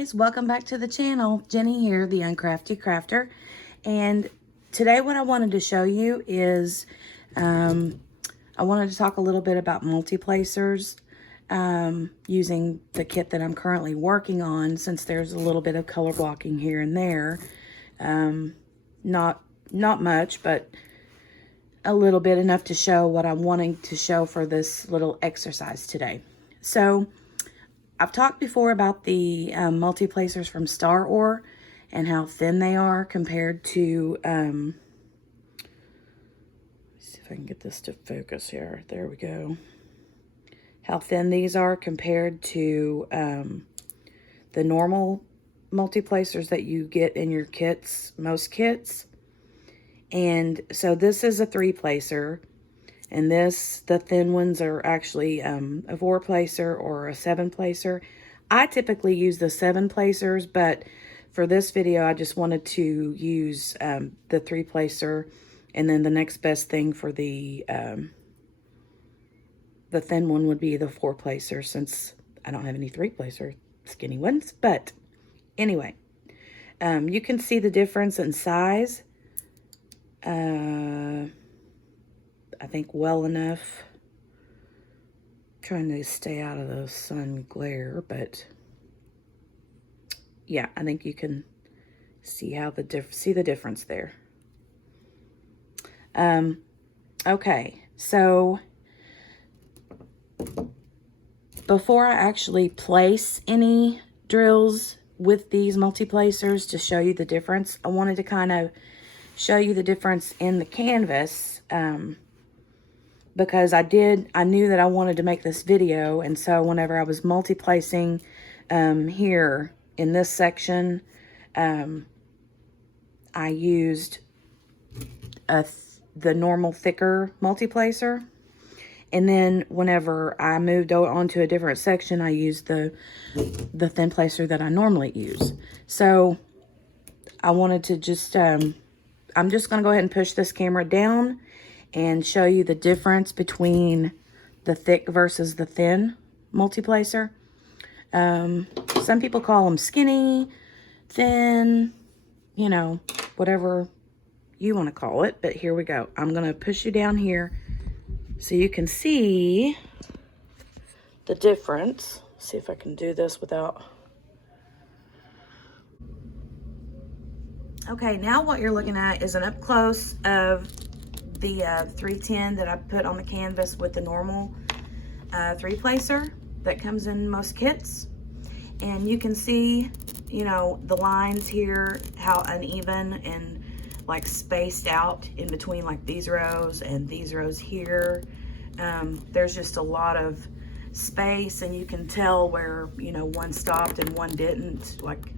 guys, welcome back to the channel. Jenny here, the Uncrafty Crafter, and today what I wanted to show you is I wanted to talk a little bit about Multiplacers using the kit that I'm currently working on, since there's a little bit of color blocking here and there. Not much, but a little bit, enough to show what I'm wanting to show for this little exercise today. So I've talked before about the Multiplacers from Star Ore and how thin they are compared to, let's see if I can get this to focus here. There we go. How thin these are compared to the normal Multiplacers that you get in your kits, most kits. And so this is a 3-placer. And the thin ones are actually a 4-placer or a 7-placer. I typically use the 7-placers, but for this video, I just wanted to use the 3-placer, and then the next best thing for the thin one would be the 4-placer, since I don't have any 3-placer skinny ones. But anyway, you can see the difference in size. I think well enough. Trying to stay out of the sun glare, but yeah, I think you can see how the difference there. Okay, so before I actually place any drills with these Multiplacers to show you the difference, I wanted to kind of show you the difference in the canvas, because I knew that I wanted to make this video, and so whenever I was multiplacing here in this section, I used the normal thicker Multiplacer, and then whenever I moved on to a different section, I used the thin placer that I normally use. So I wanted to just, I'm just going to go ahead and push this camera down and show you the difference between the thick versus the thin Multiplacer. Some people call them skinny, thin, you know, whatever you want to call it. But here we go. I'm going to push you down here so you can see the difference. See if I can do this without... Okay, now what you're looking at is an up close of the 310 that I put on the canvas with the normal 3-placer that comes in most kits. And you can see, you know, the lines here, how uneven and like spaced out in between like these rows and these rows here. There's just a lot of space, and you can tell where, you know, one stopped and one didn't. Like,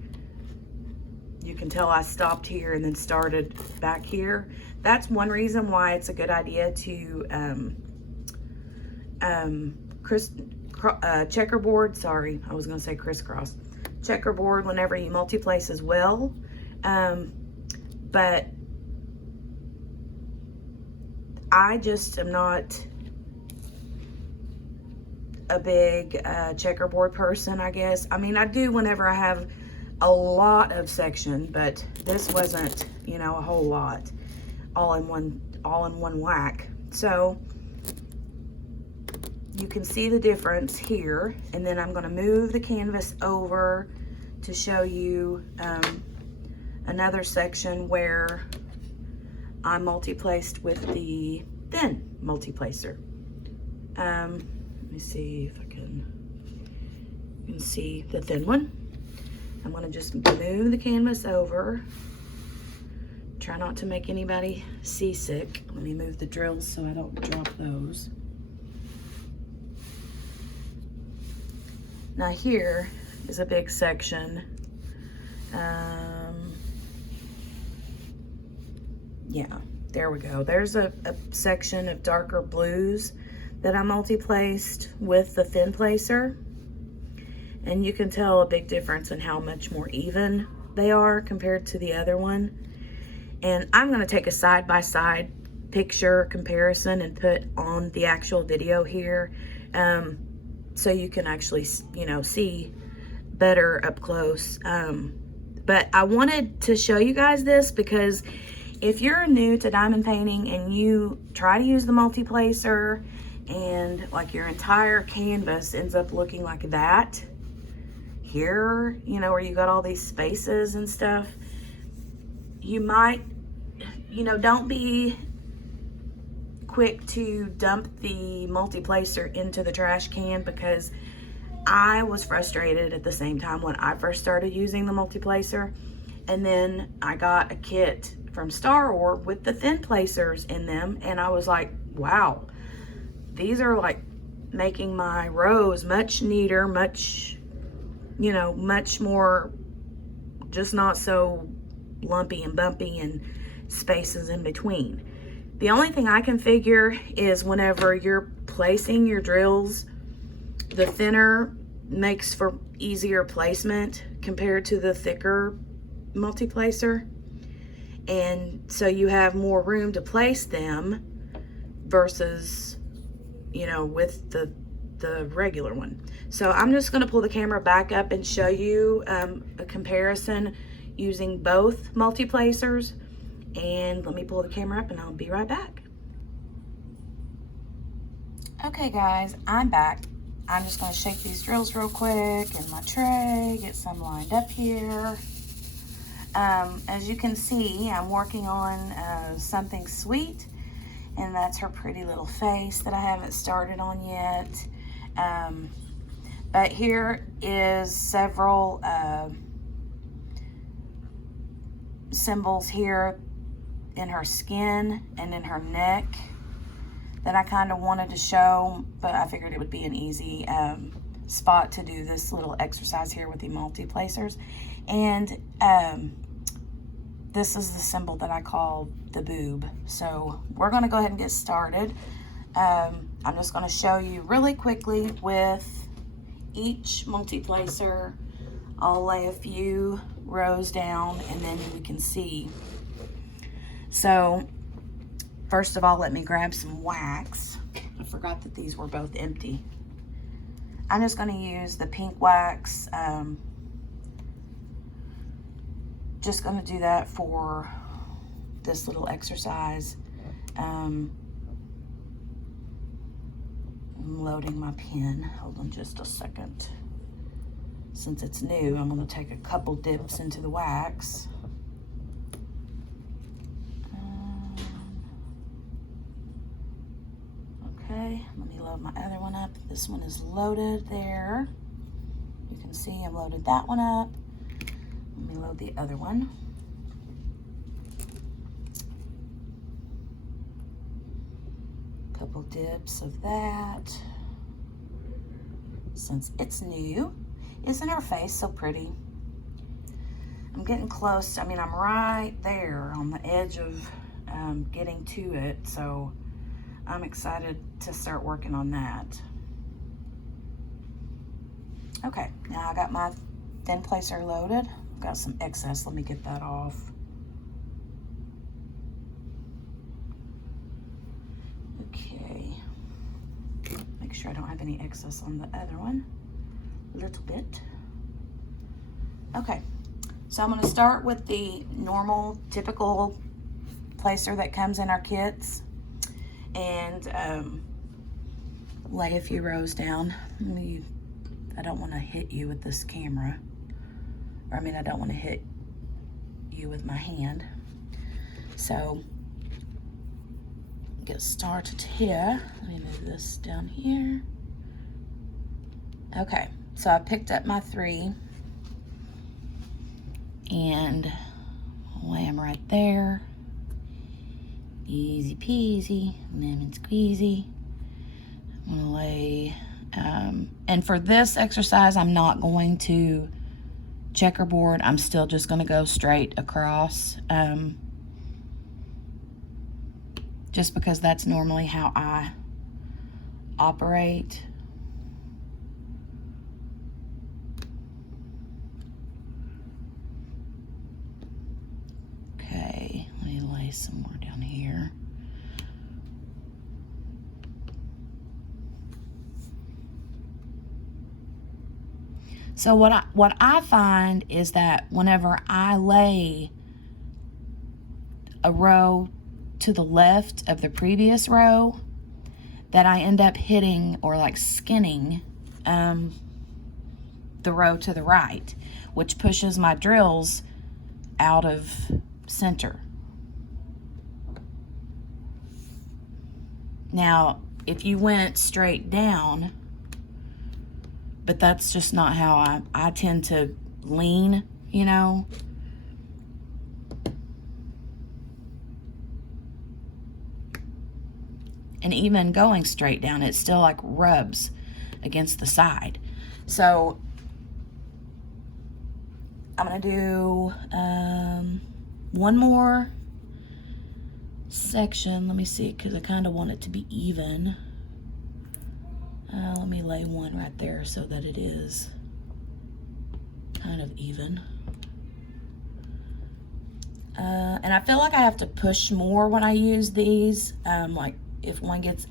you can tell I stopped here and then started back here. That's one reason why it's a good idea to checkerboard. Sorry, I was going to say crisscross. Checkerboard whenever you multiplace as well. But I just am not a big checkerboard person, I guess. I mean, I do whenever I have a lot of section, but this wasn't, you know, a whole lot all in one whack. So you can see the difference here, and then I'm going to move the canvas over to show you another section where I multiplaced with the thin Multiplacer. Let me see if I can, you can see the thin one. I'm going to just move the canvas over. Try not to make anybody seasick. Let me move the drills so I don't drop those. Now here is a big section. Yeah, there we go. There's a section of darker blues that I multiplaced with the thin placer. And you can tell a big difference in how much more even they are compared to the other one. And I'm going to take a side-by-side picture comparison and put on the actual video here, so you can actually, you know, see better up close. But I wanted to show you guys this because if you're new to diamond painting and you try to use the multiplacer and like your entire canvas ends up looking like that here, you know, where you got all these spaces and stuff, you might, you know, don't be quick to dump the multiplacer into the trash can, because I was frustrated at the same time when I first started using the multiplacer. And then I got a kit from Star Orb with the thin placers in them, and I was like, wow, these are like making my rows much neater, much, you know, much more, just not so lumpy and bumpy and spaces in between. The only thing I can figure is whenever you're placing your drills, the thinner makes for easier placement compared to the thicker multiplacer. And so you have more room to place them versus, you know, with the regular one. So I'm just going to pull the camera back up and show you a comparison using both multiplacers. And let me pull the camera up and I'll be right back. Okay guys, I'm back. I'm just going to shake these drills real quick in my tray, get some lined up here. As you can see, I'm working on something sweet, and that's her pretty little face that I haven't started on yet. But here is several symbols here in her skin and in her neck that I kind of wanted to show, but I figured it would be an easy spot to do this little exercise here with the multiplacers. And this is the symbol that I call the boob. So we're gonna go ahead and get started. I'm just gonna show you really quickly with each multiplacer. I'll lay a few rows down and then we can see. So first of all, let me grab some wax. I forgot that these were both empty. I'm just going to use the pink wax. Just going to do that for this little exercise. I'm loading my pen. Hold on just a second. Since it's new, I'm going to take a couple dips into the wax. Okay, let me load my other one up. This one is loaded there. You can see I've loaded that one up. Let me load the other one. Couple dips of that. Since it's new, isn't her face so pretty? I'm getting close. I mean, I'm right there on the edge of getting to it, so I'm excited to start working on that. Okay, now I got my thin placer loaded. Got some excess, let me get that off. Okay, make sure I don't have any excess on the other one. A little bit. Okay, so I'm gonna start with the normal, typical placer that comes in our kits and lay a few rows down. I don't wanna hit you with this camera. Or I mean, I don't wanna hit you with my hand. So, get started here. Let me move this down here. Okay, so I picked up my 3 and lay them right there. Easy peasy, lemon squeezy. I'm gonna lay, and for this exercise, I'm not going to checkerboard. I'm still just gonna go straight across, just because that's normally how I operate. Okay, let me lay some more down here. So what I find is that whenever I lay a row to the left of the previous row, that I end up hitting or like skinning the row to the right, which pushes my drills out of center. Now, if you went straight down, but that's just not how I tend to lean, you know. And even going straight down, it still like rubs against the side. So I'm gonna do one more section. Let me see, because I kind of want it to be even. Let me lay one right there so that it is kind of even. And I feel like I have to push more when I use these. Like if one gets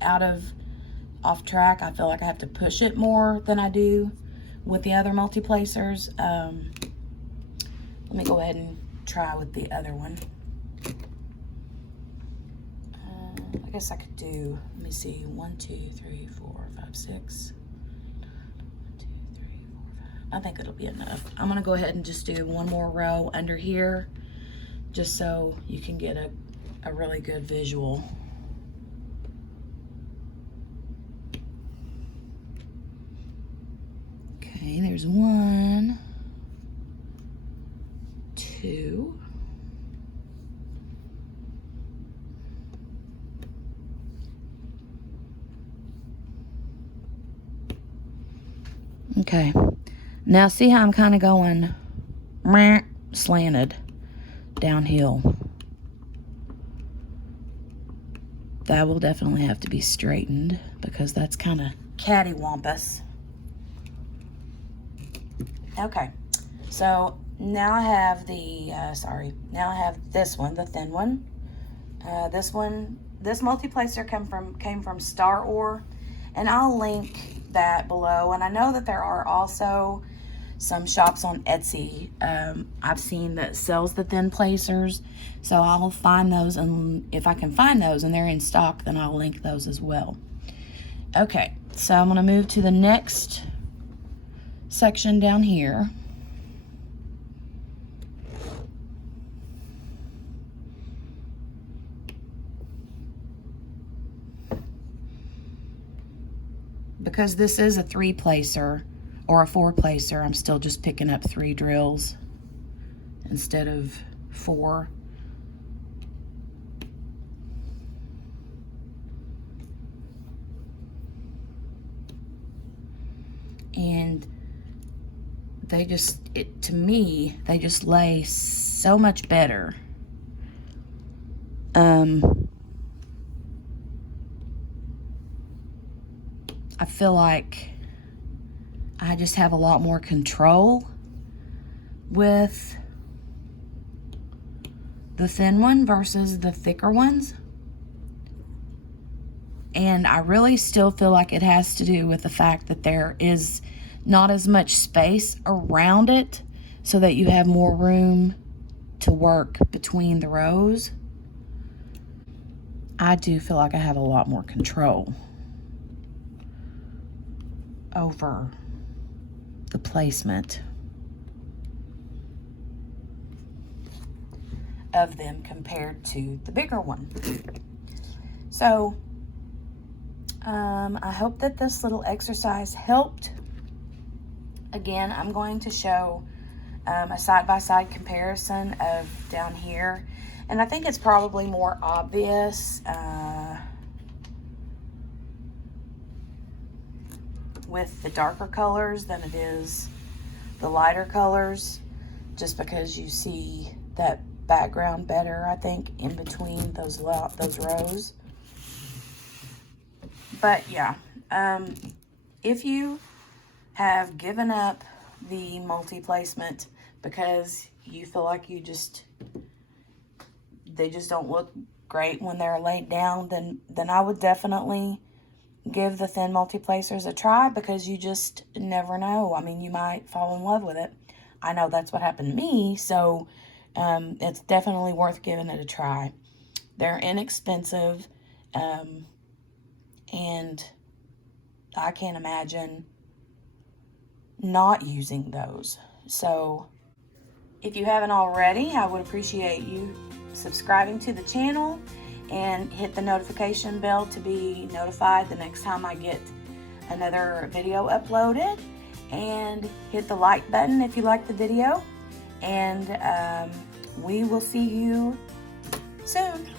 off track, I feel like I have to push it more than I do with the other multiplacers. Let me go ahead and try with the other one. I guess I could do, let me see, 1, 2, 3, 4, 5, 6. 1, 2, 3, 4, 5. I think it'll be enough. I'm gonna go ahead and just do one more row under here, just so you can get a really good visual. Okay, there's 1, 2. Okay, now see how I'm kind of going slanted downhill. That will definitely have to be straightened because that's kind of cattywampus. Okay, so now I have now I have this one, the thin one. This multiplacer came from Star Ore, and I'll link that below. And I know that there are also some shops on Etsy I've seen that sells the thin placers, so I'll find those, and if I can find those and they're in stock, then I'll link those as well. Okay, so I'm going to move to the next section down here. Because this is a 3-placer or a 4-placer, I'm still just picking up 3 drills instead of 4. And they just, to me, they just lay so much better. I feel like I just have a lot more control with the thin one versus the thicker ones. And I really still feel like it has to do with the fact that there is not as much space around it, so that you have more room to work between the rows. I do feel like I have a lot more control over the placement of them compared to the bigger one. So I hope that this little exercise helped. Again, I'm going to show a side-by-side comparison of down here, and I think it's probably more obvious with the darker colors than it is the lighter colors, just because you see that background better, I think, in between those rows. But yeah, if you have given up the multi-placement because you feel like they just don't look great when they're laid down, then I would definitely give the thin multiplacers a try, because you just never know. I mean, you might fall in love with it. I know that's what happened to me, so it's definitely worth giving it a try. They're inexpensive, and I can't imagine not using those. So if you haven't already, I would appreciate you subscribing to the channel and hit the notification bell to be notified the next time I get another video uploaded, and hit the like button if you like the video, and we will see you soon.